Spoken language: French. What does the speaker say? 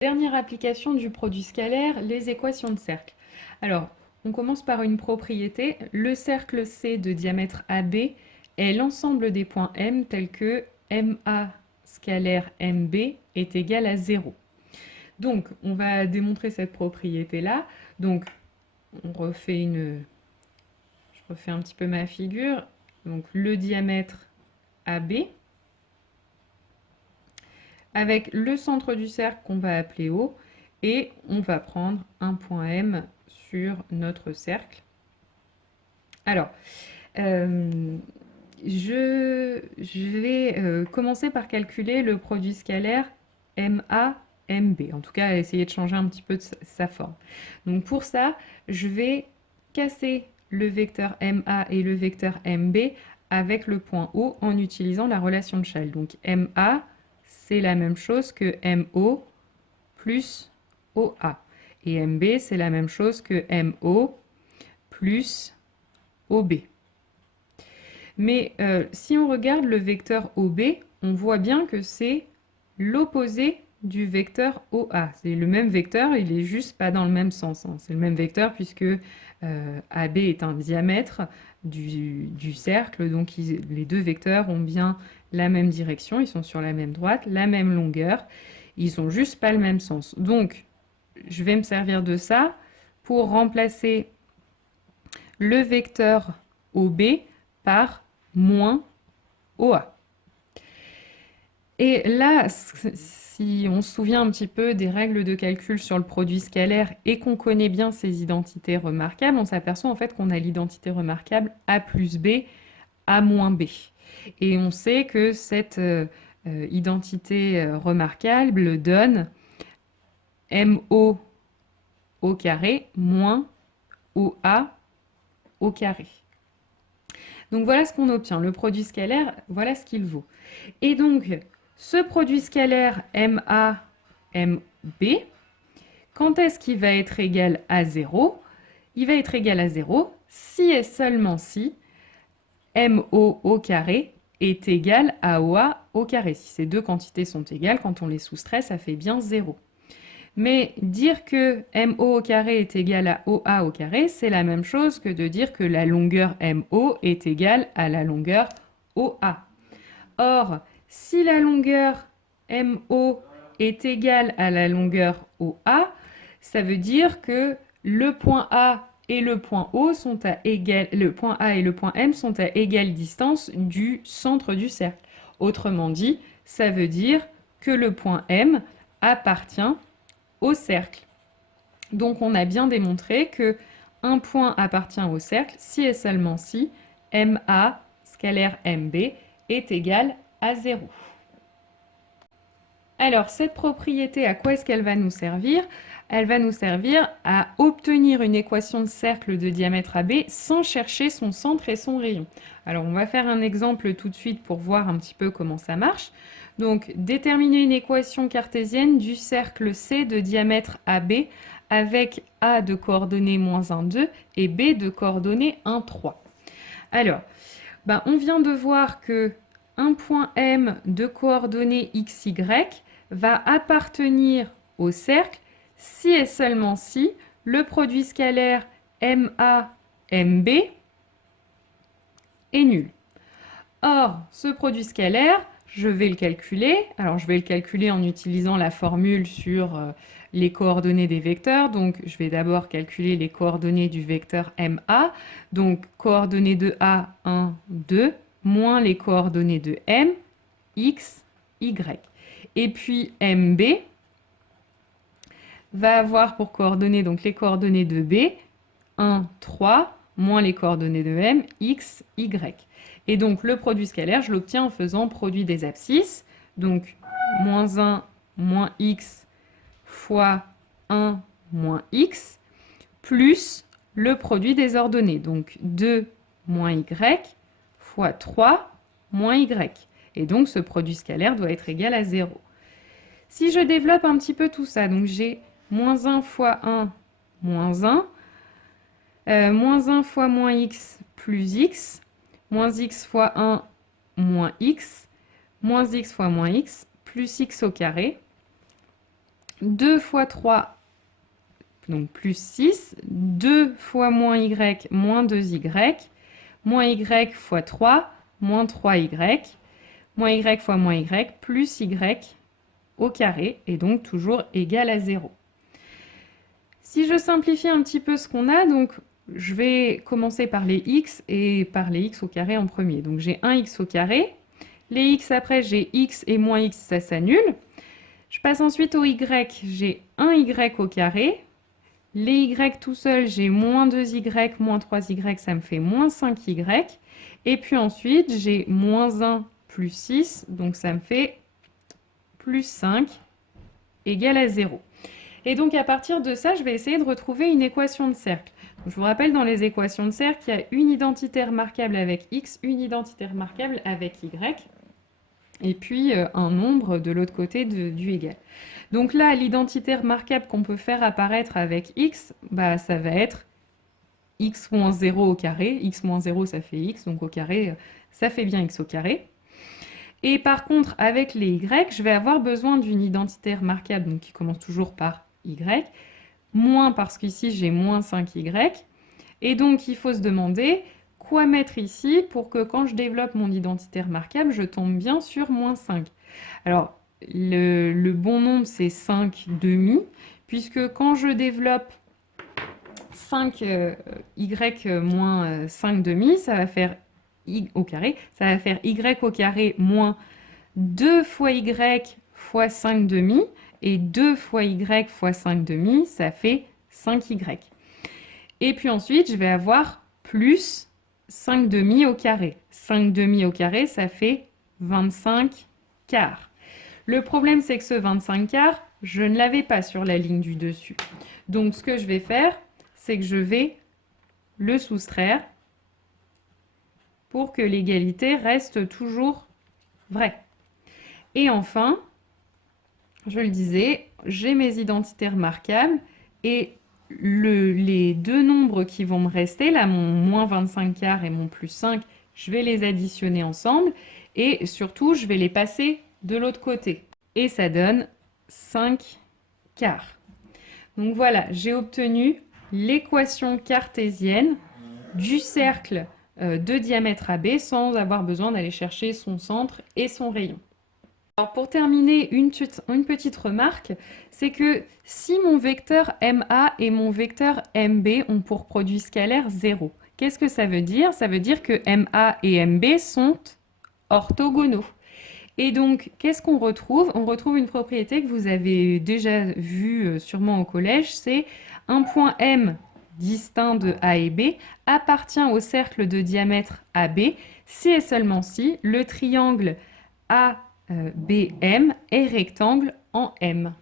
Dernière application du produit scalaire, les équations de cercle. Alors, on commence par une propriété. Le cercle C de diamètre AB est l'ensemble des points M tels que MA scalaire MB est égal à 0. Donc, on va démontrer cette propriété-là. Donc, je refais un petit peu ma figure. Donc, le diamètre AB avec le centre du cercle qu'on va appeler O, et on va prendre un point M sur notre cercle. Alors, euh, je vais commencer par calculer le produit scalaire MA, MB, en tout cas essayer de changer un petit peu de sa forme. Donc pour ça, je vais casser le vecteur MA et le vecteur MB avec le point O en utilisant la relation de Chasles. Donc MA, c'est la même chose que MO plus OA. Et MB, c'est la même chose que MO plus OB. Mais si on regarde le vecteur OB, on voit bien que c'est l'opposé du vecteur OA. C'est le même vecteur, il est juste pas dans le même sens. C'est le même vecteur puisque AB est un diamètre du cercle, donc les deux vecteurs ont bien la même direction, ils sont sur la même droite, la même longueur, ils ont juste pas le même sens. Donc, je vais me servir de ça pour remplacer le vecteur OB par moins OA. Et là, si on se souvient un petit peu des règles de calcul sur le produit scalaire et qu'on connaît bien ces identités remarquables, on s'aperçoit en fait qu'on a l'identité remarquable A plus B, A moins B. Et on sait que cette identité remarquable donne MO au carré moins OA au carré. Donc voilà ce qu'on obtient. Le produit scalaire, voilà ce qu'il vaut. Et donc, ce produit scalaire MA, MB, quand est-ce qu'il va être égal à 0? Il va être égal à 0 si et seulement si MO au carré est égal à OA au carré. Si ces deux quantités sont égales, quand on les soustrait, ça fait bien 0. Mais dire que MO au carré est égal à OA au carré, c'est la même chose que de dire que la longueur MO est égale à la longueur OA. Or, si la longueur MO est égale à la longueur OA, ça veut dire que le point A et le point O sont à le point A et le point M sont à égale distance du centre du cercle. Autrement dit, ça veut dire que le point M appartient au cercle. Donc on a bien démontré que un point appartient au cercle si et seulement si MA scalaire MB est égal à 0. Alors cette propriété, à quoi est-ce qu'elle va nous servir? Elle va nous servir à obtenir une équation de cercle de diamètre AB sans chercher son centre et son rayon. Alors on va faire un exemple tout de suite pour voir un petit peu comment ça marche. Donc déterminer une équation cartésienne du cercle C de diamètre AB avec A de coordonnées moins 1, 2 et B de coordonnées 1, 3. Alors, on vient de voir que un point M de coordonnées x, y va appartenir au cercle si et seulement si le produit scalaire MA, MB est nul. Or, ce produit scalaire, je vais le calculer. Alors, je vais le calculer en utilisant la formule sur les coordonnées des vecteurs. Donc, je vais d'abord calculer les coordonnées du vecteur MA. Donc, coordonnées de A, 1, 2, moins les coordonnées de M, X, Y. Et puis, MB va avoir pour coordonnées donc les coordonnées de B, 1, 3, moins les coordonnées de M, X, Y. Et donc le produit scalaire, je l'obtiens en faisant produit des abscisses. Donc moins 1 moins X fois 1 moins X, plus le produit des ordonnées. Donc 2 moins Y fois 3 moins Y. Et donc ce produit scalaire doit être égal à 0. Si je développe un petit peu tout ça, donc j'ai moins 1 fois 1, moins 1, moins 1 fois moins x plus x, moins x fois 1 moins x fois moins x, plus x au carré. 2 fois 3, donc plus 6, 2 fois moins y, moins 2y, moins y fois 3, moins 3y, moins y fois moins y, plus y au carré, et donc toujours égal à 0. Si je simplifie un petit peu ce qu'on a, donc je vais commencer par les x et par les x au carré en premier. Donc j'ai 1x au carré. Les x après, j'ai x et moins x, ça s'annule. Je passe ensuite au y, j'ai 1y au carré. Les y tout seul, j'ai moins 2y, moins 3y, ça me fait moins 5y. Et puis ensuite, j'ai moins 1 plus 6, donc ça me fait plus 5 égale à 0. Et donc à partir de ça, je vais essayer de retrouver une équation de cercle. Donc, je vous rappelle, dans les équations de cercle, il y a une identité remarquable avec x, une identité remarquable avec y, et puis un nombre de l'autre côté du égal. Donc là, l'identité remarquable qu'on peut faire apparaître avec x, bah, ça va être x moins 0 au carré. X moins 0, ça fait x, donc au carré, ça fait bien x au carré. Et par contre, avec les y, je vais avoir besoin d'une identité remarquable, donc qui commence toujours par y, moins parce qu'ici j'ai moins 5y. Et donc il faut se demander quoi mettre ici pour que quand je développe mon identité remarquable, je tombe bien sur moins 5. Alors, le bon nombre, c'est 5 demi, puisque quand je développe 5 y moins 5 demi, ça va faire y au carré, ça va faire y au carré moins 2 fois y fois 5 demi, et 2 fois y fois 5 demi, ça fait 5y. Et puis ensuite, je vais avoir plus 5 demi au carré. 5 demi au carré, ça fait 25 quarts. Le problème, c'est que ce 25 quarts, je ne l'avais pas sur la ligne du dessus. Donc, ce que je vais faire, c'est que je vais le soustraire pour que l'égalité reste toujours vraie. Et enfin, je le disais, j'ai mes identités remarquables et les deux nombres qui vont me rester, là mon moins 25 quarts et mon plus 5, je vais les additionner ensemble et surtout je vais les passer de l'autre côté. Et ça donne 5 quarts. Donc voilà, j'ai obtenu l'équation cartésienne du cercle de diamètre AB sans avoir besoin d'aller chercher son centre et son rayon. Alors pour terminer, une petite remarque, c'est que si mon vecteur MA et mon vecteur MB ont pour produit scalaire 0, qu'est-ce que ça veut dire? Ça veut dire que MA et MB sont orthogonaux. Et donc, qu'est-ce qu'on retrouve? On retrouve une propriété que vous avez déjà vue sûrement au collège, c'est un point M distinct de A et B appartient au cercle de diamètre AB si et seulement si le triangle ABM est rectangle en M.